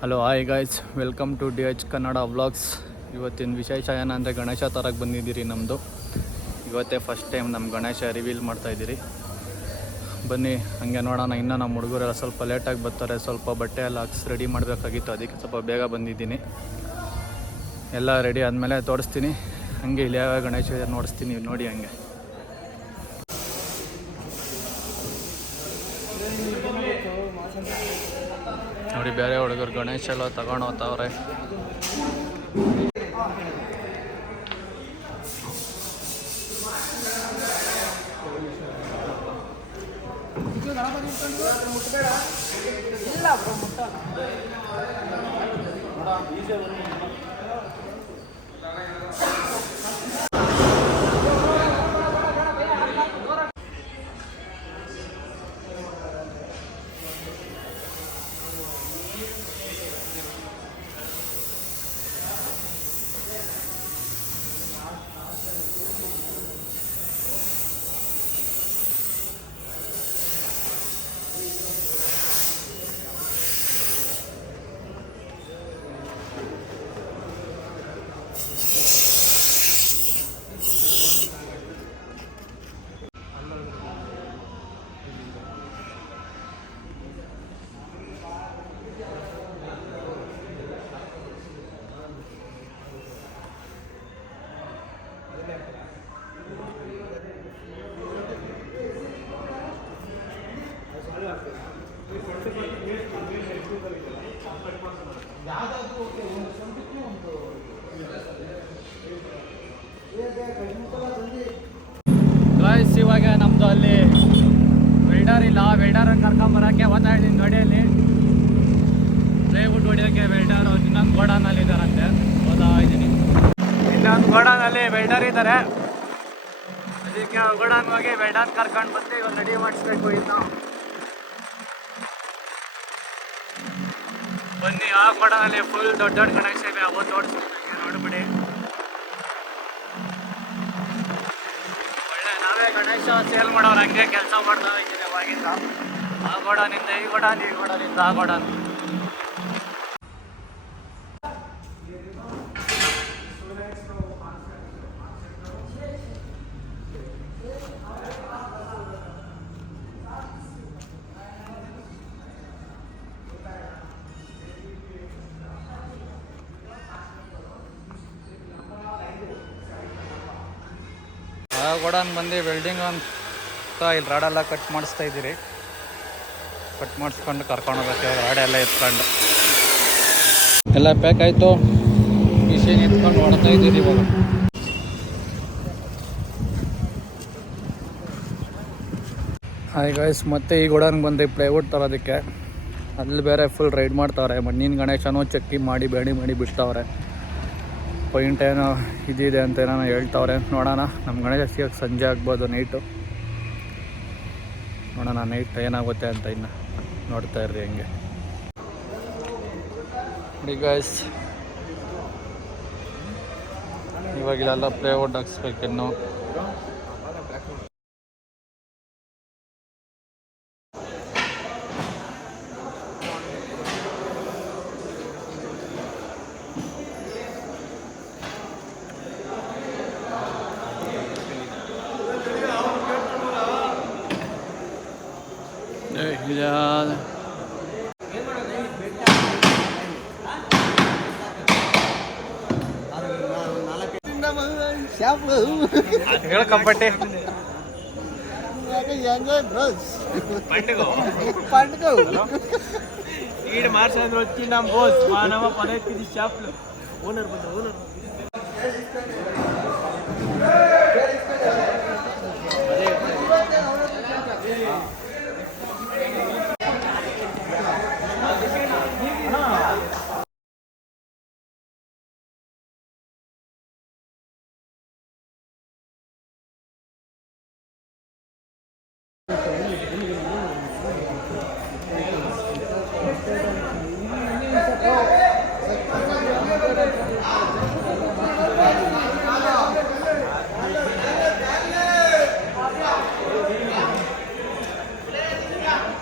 Hello hi guys, welcome to DH Kannada vlogs. ಇವತ್ತಿನ ವಿಶೇಷ ಏನಂದರೆ ಗಣೇಶ ತರಕ್ಕೆ ಬಂದಿದ್ದೀರಿ. ನಮ್ಮದು ಇವತ್ತೇ ಫಸ್ಟ್ ಟೈಮ್ ನಮ್ಮ ಗಣೇಶ ರಿವೀಲ್ ಮಾಡ್ತಾಯಿದ್ದೀರಿ. ಬನ್ನಿ ಹಂಗೆ ನೋಡೋಣ. ಇನ್ನೂ ನಮ್ಮ ಹುಡುಗರೆಲ್ಲ ಸ್ವಲ್ಪ ಲೇಟಾಗಿ ಬರ್ತಾರೆ, ಸ್ವಲ್ಪ ಬಟ್ಟೆ ಎಲ್ಲ ಹಾಕ್ಸಿ ರೆಡಿ ಮಾಡಬೇಕಾಗಿತ್ತು, ಅದಕ್ಕೆ ಸ್ವಲ್ಪ ಬೇಗ ಬಂದಿದ್ದೀನಿ. ಎಲ್ಲ ರೆಡಿ ಆದಮೇಲೆ ತೋರಿಸ್ತೀನಿ. ಹಂಗೆ ಇಲ್ಲಿ ಯಾವ ಗಣೇಶ ನೋಡಿಸ್ತೀನಿ ನೋಡಿ. ಹಂಗೆ ನೋಡಿ, ಬೇರೆ ಹುಡುಗರು ಗಣೇಶ ಎಲ್ಲ ತಗೊಂಡು ಹೋಗ್ತಾವ್ರೆ. ಗಾಯ್ಸ್, ಇವಾಗ ನಮ್ಮದು ಅಲ್ಲಿ ವೆಲ್ಡರ್ ಇಲ್ಲ. ವೆಲ್ಡರನ್ನು ಕರ್ಕೊಂಬರೋಕ್ಕೆ ಹೋಗ್ತಾ ಇದ್ದೀನಿ. ಗಾಡಿಯಲ್ಲಿ ಪ್ಲೇವುಡ್ ಹೊಡಿಯೋಕ್ಕೆ ವೆಲ್ಡರ್ ಇನ್ನೊಂದು ಗೋಡಾನಲ್ಲಿ ಇದ್ದಾರಂತೆ. ಹೋಗ್ತಾ ಇದ್ದೀನಿ. ಇನ್ನೊಂದು ಗೋಡಾನಲ್ಲಿ ವೆಲ್ಡರ್ ಇದ್ದಾರೆ. ಅದಕ್ಕೆ ಗೋಡಾನ್ ಹೋಗಿ ವೆಲ್ಡರ್ ಕರ್ಕೊಂಡು ಬಂದು ಇವಾಗ ರೆಡಿ ಮಾಡಿಸ್ಬೇಕು. ಇನ್ನು ಬನ್ನಿ, ಆ ಗೋಡಾನಲ್ಲಿ ಫುಲ್ ದೊಡ್ಡ ದೊಡ್ಡ ಗಣೇಶ ಇವೆ, ಅವು ತೋರಿಸ್ತೀನಿ. ನೋಡ್ಬಿಡಿ, ಒಳ್ಳೆ ನಾವೇ ಗಣೇಶ ಸೇಲ್ ಮಾಡೋರು ಹಂಗೆ ಕೆಲಸ ಮಾಡ್ತಾ ಇದ್ದೀನಿ ಅವಾಗಿಂದ. ಆ ಗೋಡಾನಿಂದ ಈ ಗೋಡಾನ್, ಈ ಗೋಡಾನಿಂದ ಆ ಗೋಡಾನ್. ಗೋಡಾನ್ ಬಂದು ವೆಲ್ಡಿಂಗ್ ಅಂತ ಇಲ್ಲಿ ರಾಡೆಲ್ಲ ಕಟ್ ಮಾಡಿಸ್ತಾ ಇದ್ದೀರಿ. ಕಟ್ ಮಾಡಿಸ್ಕೊಂಡು ಕರ್ಕೊಂಡು ಹೋಗ್ಬೇಕು. ರಾಡೆಲ್ಲ ಎತ್ಕೊಂಡು ಎಲ್ಲ ಪ್ಯಾಕ್ ಆಯಿತು. ಮಿಷಿನ್ ಎತ್ಕೊಂಡು ಓಡ್ತಾ ಇದ್ದೀರಿ ಇವಾಗ. ಹಾಯ್ ಗಾಯ್ಸ್, ಮತ್ತೆ ಈ ಗೋಡಾನ್ಗೆ ಬಂದು ಪ್ಲೈವುಡ್ ತರೋದಕ್ಕೆ. ಅಲ್ಲಿ ಬೇರೆ ಫುಲ್ ರೈಡ್ ಮಾಡ್ತಾವ್ರೆ. ಮಣ್ಣಿನ ಗಣೇಶನೂ ಚಕ್ಕಿ ಮಾಡಿ ಬೇಡಿ ಮಾಡಿ ಬಿಡ್ತಾವ್ರೆ. ಪಾಯಿಂಟ್ ಏನೋ ಇದಿದೆ ಅಂತ ಏನೋ ಹೇಳ್ತಾವ್ರೆ. ನೋಡೋಣ, ನಮ್ಮ ಗಣೇಶ ಸಿಗೋಕ್ಕೆ ಸಂಜೆ ಆಗ್ಬೋದು, ನೈಟು. ನೋಡೋಣ ನೈಟ್ ಏನಾಗುತ್ತೆ ಅಂತ. ಇನ್ನು ನೋಡ್ತಾ ಇರ್ರಿ ಹಂಗೆ. ನೋಡಿ ಗಾಯ್ಸ್, ಇವಾಗ ಇಲ್ಲೆಲ್ಲ ಪ್ಲೇವುಡ್ ಹಾಕ್ಸ್ಬೇಕಿನ್ನು. ಹೇಳ್ಕಂಬಟ್ಟೆ పండుగ ఈడ మార్చాంద్ర వచ్చినాం బోస్ మానవ పదెక్కిది షాప్లో ఓనర్ ಬಂದ ఓనర్.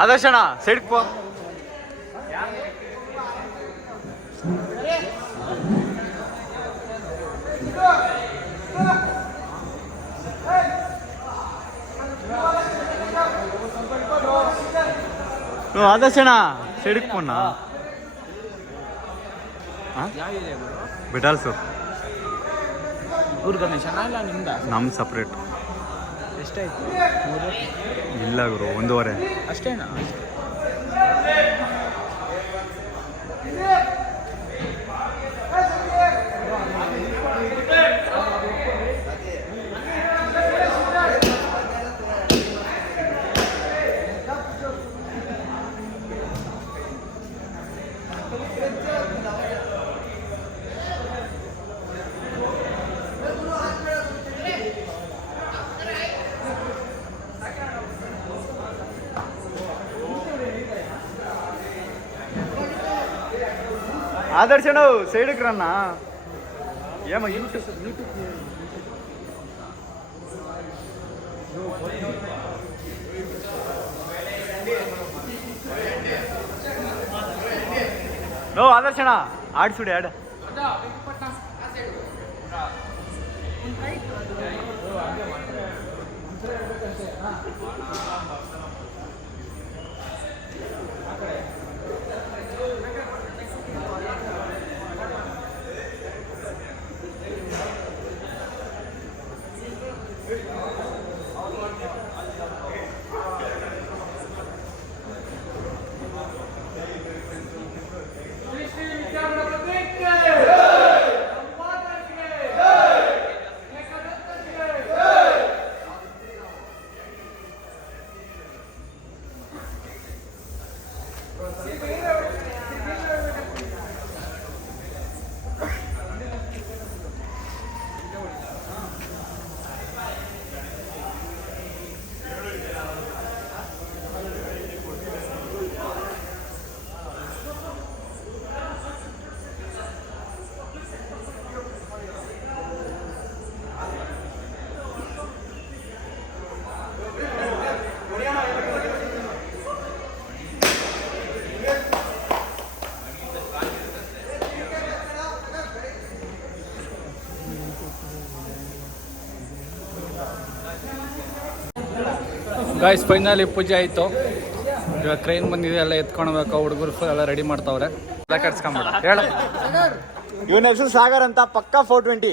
ಆದರ್ಶಣ ಸೈಡ್ಗೆ ಪೋ. ಆದರ್ಶಣ ಸೈಡಿಗೆ ಪೋಣ ಬಿಡಾಲ್ ಸರ್ ಊರು ಗಣೇಶನ ಇಲ್ಲ ನಿಮ್ದ ನಮ್ಮ ಸಪ್ರೇಟ್. ಎಷ್ಟಾಯ್ತು? ಇಲ್ಲ ಗುರು, 1.5. ಅಷ್ಟೇನಾ? ಆದರ್ಶಣ ಸೈಡ್ಗೆ ರನ್ನ ಏಮ ಯೂಟ್ಯೂಬ್ ನೋ ಆದರ್ಶಣ ಆಡ್ಸುಡಿ ಆಡ ಗಾಯ್ಸ್, ಫೈನಲಿ ಪೂಜೆ ಆಯಿತು. ಇವಾಗ ಕ್ರೈನ್ ಬಂದಿದೆ, ಎಲ್ಲ ಎತ್ಕೊಳ್ಬೇಕು. ಹುಡುಗರು ಎಲ್ಲ ರೆಡಿ ಮಾಡ್ತಾವ್ರೆ. ಎಲ್ಲ ಕಟ್ಸ್ಕೊಂಬಿಡ ಹೇಳ. ಇವನ ಹೆಸರು ಸಾಗರ್ ಅಂತ, ಪಕ್ಕಾ 420.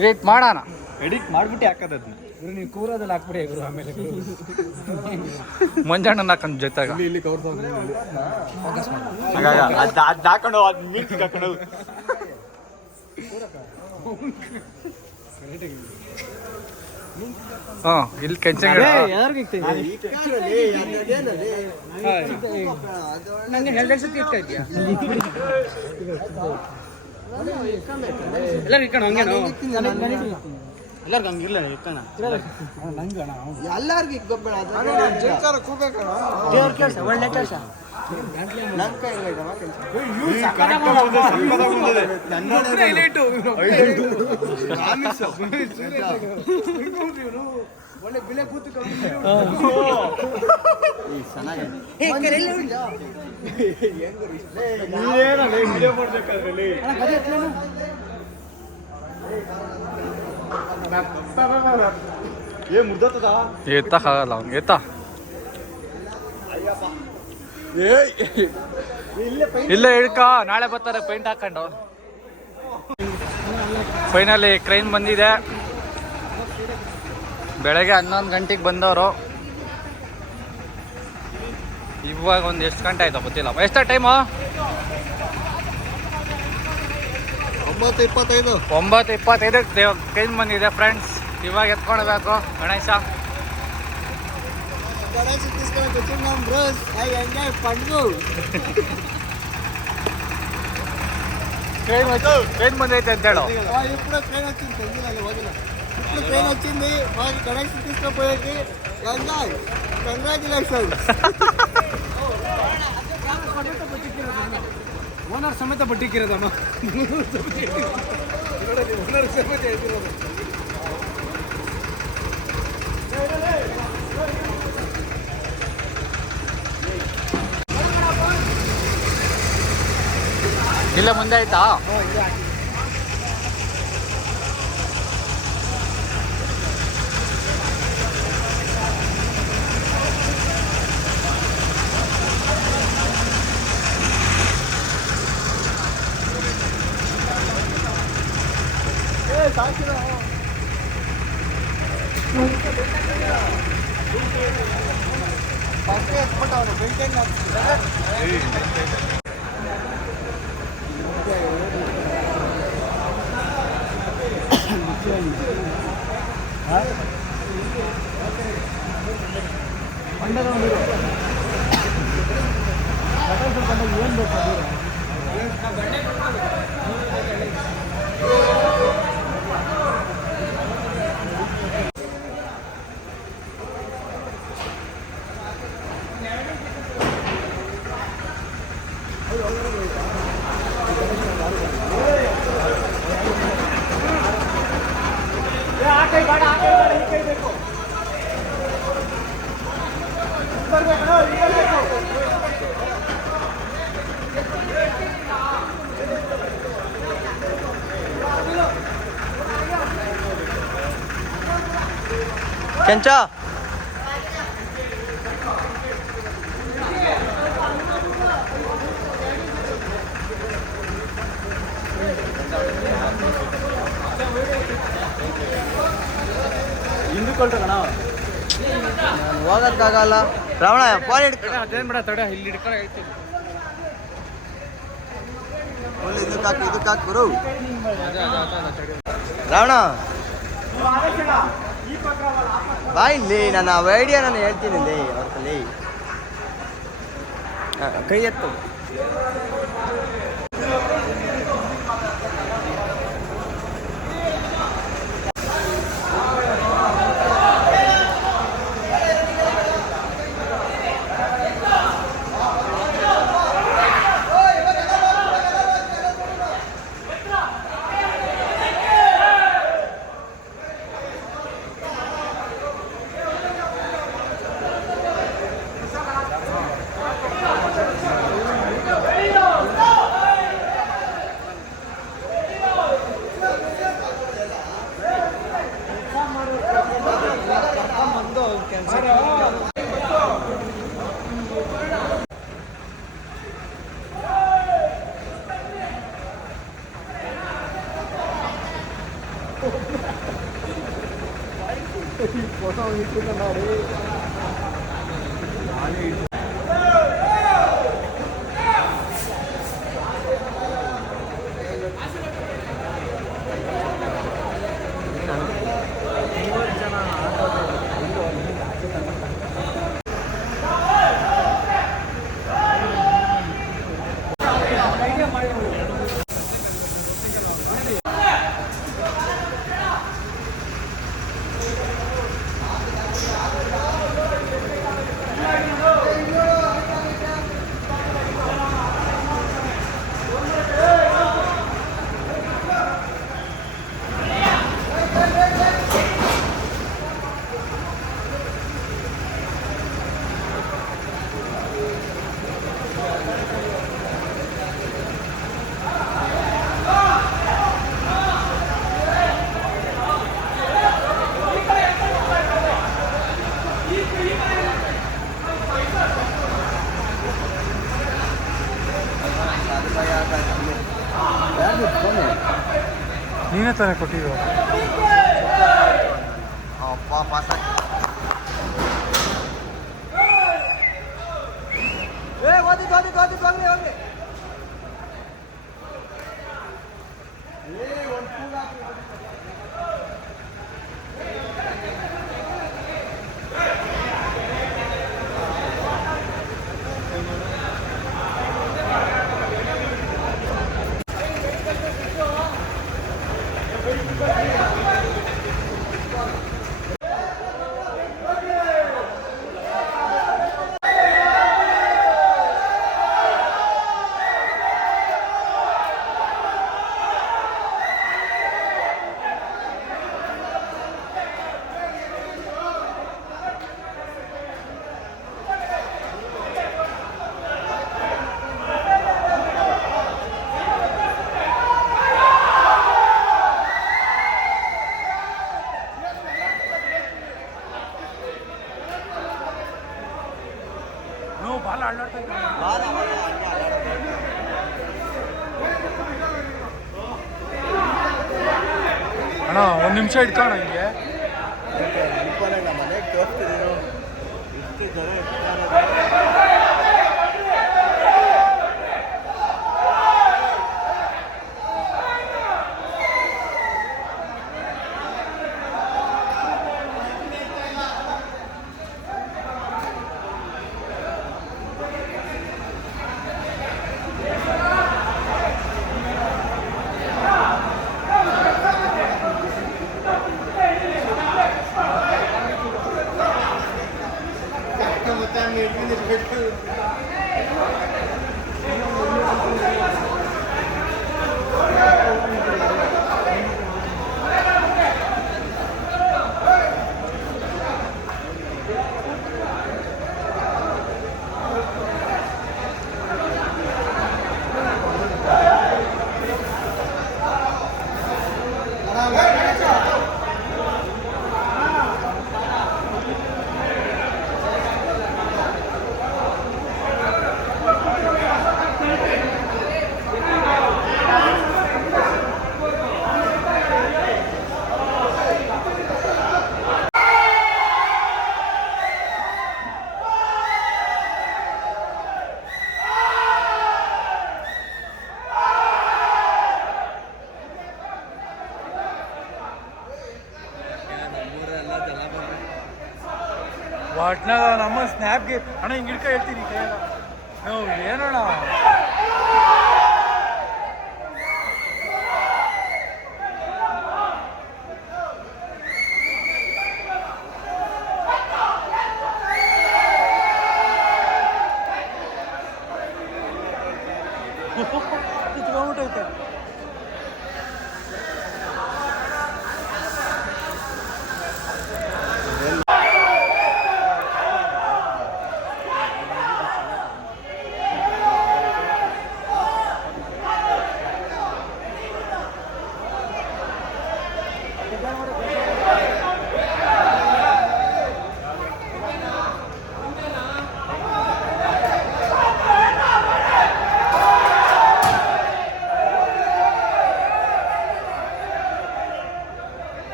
ಎಡಿಟ್ ಮಾಡೋಣ. ಎಡಿಟ್ ಮಾಡ್ಬಿಟ್ಟು ಹಾಕೋದನ್ನ ನೀವು ಕೂರೋದಲ್ಲಿ ಹಾಕ್ಬಿಡಿ ಗುರು. ಆಮೇಲೆ ಮಂಜಣ್ಣನ ಹಾಕೊಂಡು ಜೊತೆಗ ಇಲ್ಲಿ ಅದ್ ಹಾಕೊಂಡು ಅದ್ ಮ್ಯೂಸಿಕ್ ಹಾಕೊಂಡು ಇಲ್ಲಿ ಕೆಂಚ ಎಲ್ಲರೂ ಇಟ್ಕೊಂಡು ಹಂಗೇನು ಎಲ್ಲರಿಗೂ ಹಂಗಿರ್ಲ ಇಕ್ಕಣ ಎಲ್ಲರಿಗೂ ಗೊಬ್ಬರ ಒಳ್ಳೆ ಕೆಲಸ ಒಳ್ಳೆ ಬೆಲೆ ಕೂತು ಎತ್ತಕ್ಕಾಗಲ್ಲ ಅವ್ನಿಗೆ. ಎತ್ತ ಇಲ್ಲೇ ಇಳ್ಕ, ನಾಳೆ ಬರ್ತಾರೆ ಪೇಂಟ್ ಹಾಕೊಂಡು. ಫೈನಲಿ ಕ್ರೈನ್ ಬಂದಿದೆ. ಬೆಳಗ್ಗೆ 11 ಗಂಟೆಗೆ ಬಂದವರು. ಇವಾಗ ಒಂದು ಎಷ್ಟು ಗಂಟೆ ಆಯ್ತಾ ಗೊತ್ತಿಲ್ಲ. ಎಷ್ಟ ಟೈಮು? 9:25 ಕ್ರೈನ್ ಬಂದಿದೆ ಫ್ರೆಂಡ್ಸ್. ಇವಾಗ ಎತ್ಕೊಳ್ಬೇಕು ಗಣೇಶ. ట్రైన్ ಬಂದೈತೆ ಅಂತ ಹೇಳು. ఇప్పుడు ట్రైన్ వచ్చింది, ఇప్పుడు ట్రైన్ వచ్చింది. మాకు గణేష్ తీసుకుపోయేకి ఎంజాయ్. కంగ్రాచులేషన్. ಓನರ್ ಸಮೇತ ಬಡ್ಡಿಕ್ಕಿರೋದಮ್ಮ. ಓನರ್ ಸಮೇತ ಹೇಳ್ತಿರೋದು. ಇಲ್ಲೇ ಮುಂದೆ ಆಯ್ತಾ? ಕೆಂಚ ಹೋಗಕ್ಕಾಗಲ್ಲ. ರಾವಣ ಫೋನ್ ಅದೇನ್ ಬೇಡ ತಡ ಇಲ್ಲಿ ಹಿಡ್ಕೊಂಡು ಹೇಳ್ತೀನಿ. ಇದಕ್ಕೆ ಹಾಕಿ ಗುರು. ರಾವಣ ಬಾ ಇಲ್ಲಿ, ನಾನು ಐಡಿಯಾ ನಾನು ಹೇಳ್ತೀನಿ ಇಲ್ಲಿ ಅವ್ರ ಕಲಿ ಕೈ ಎತ್ತು. ನೀನೇ ತಾನೇ ಕೊಟ್ಟಿದ್ದು. Pass Thank you. ಅಣ್ಣ ಒಂದು ನಿಮಿಷ ಇಟ್ಕೋಣ ಹಿಂಗೆ. ಮನೆಗೆ ತೋರಿಸ್ತಿದ್ದೀರೋ ಎಷ್ಟು ಜನ ಇರ್ತಾರೆ. ಒಟ್ನಾಗ ನಮ್ಮ ಸ್ನ್ಯಾಪ್ಗೆ ಅಣ್ಣ ಹಿಂಗೆ ಹಿಡ್ಕ ಹೇಳ್ತೀನಿ ಕೈಯಲ್ಲ ನಾವು ಏನಣ್ಣ ಕುತ್ಕೊಂಡ್ಬಿಟ್ಟೈತೆ.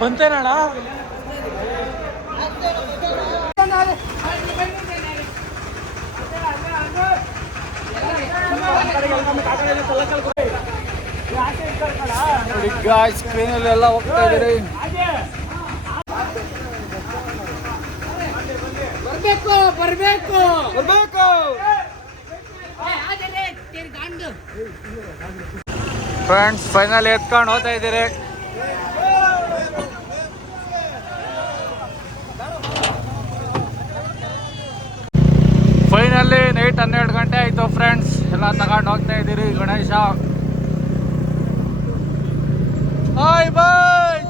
ಬಂತೇನಣ್ಣ ನೋಡಿ ಗಾಯ್ಸ್ ಸ್ಕ್ರೀನಲ್ಲಿ ಎಲ್ಲ ಹೋಗ್ತಾ ಇದ್ದೀರಿ. ಫ್ರೆಂಡ್ಸ್ ಫೈನಲ್ ಎತ್ಕೊಂಡು ಹೋಗ್ತಾ ಇದ್ದೀರಿ. ಫೈನಲ್ಲಿ ನೈಟ್ 12 ಗಂಟೆ ಆಯಿತು ಫ್ರೆಂಡ್ಸ್. ಎಲ್ಲ ತಗೊಂಡು ಹೋಗ್ತಾ ಇದ್ದೀರಿ Ganesha. Hi bye.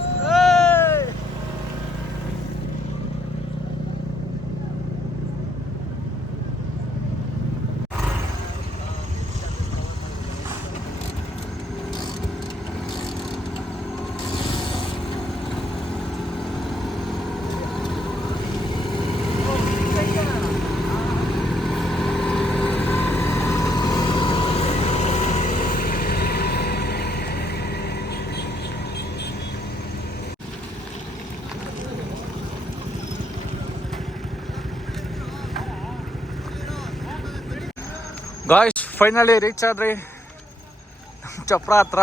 Guys finally reach ಆದ್ರಿ ಚಪ್ರ ಹತ್ರ.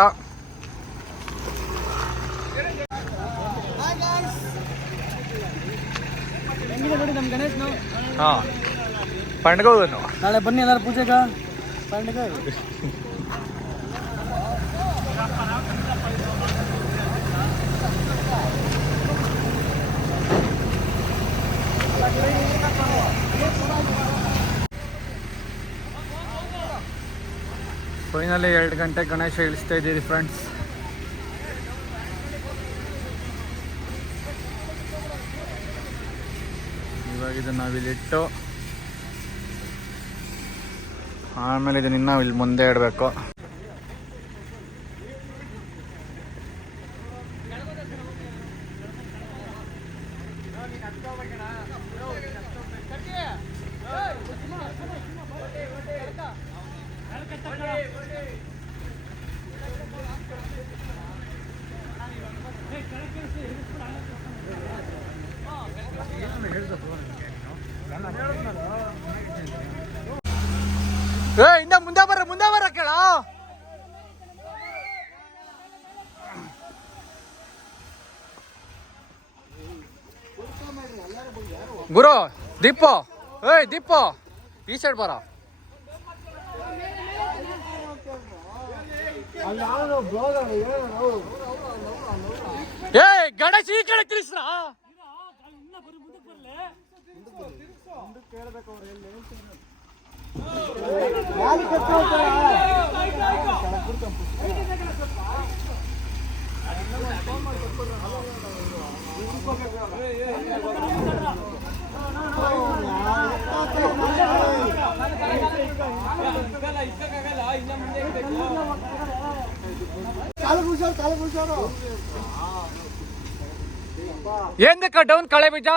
ನೋಡಿ ನಮ್ಮ ಗಣೇಶ್ ನಾವು ಹಾಂ ಪಂಡ್ಗೋನು ನಾಳೆ ಬನ್ನಿ ಎಲ್ಲರೂ ಪೂಜೆಗ ಪಂಡ್ಗ. ಫೈನಲಿ 2 ಗಂಟೆ ಗಣೇಶ ಇಳಿಸ್ತಾ ಇದ್ದೀರಿ ಫ್ರೆಂಡ್ಸ್. ಇವಾಗ ಇದನ್ನು ನಾವಿಲ್ಲಿಟ್ಟು ಆಮೇಲೆ ಇದನ್ನ ಇನ್ನೂ ಇಲ್ಲಿ ಮುಂದೆ ಇಡಬೇಕು. ಇಂದ ಮುಂದೆ ಬರ ಕೇಳ. ಗುರು ದೀಪು, ದೀಪು ಈ ಸೈಡ್ ಬರ. ಗಣೇಶ್ ಈ ಕಡೆ ತಿರ್ಸ್ರ. ఏందక్క డౌన్ కళೆ ಬೀಜ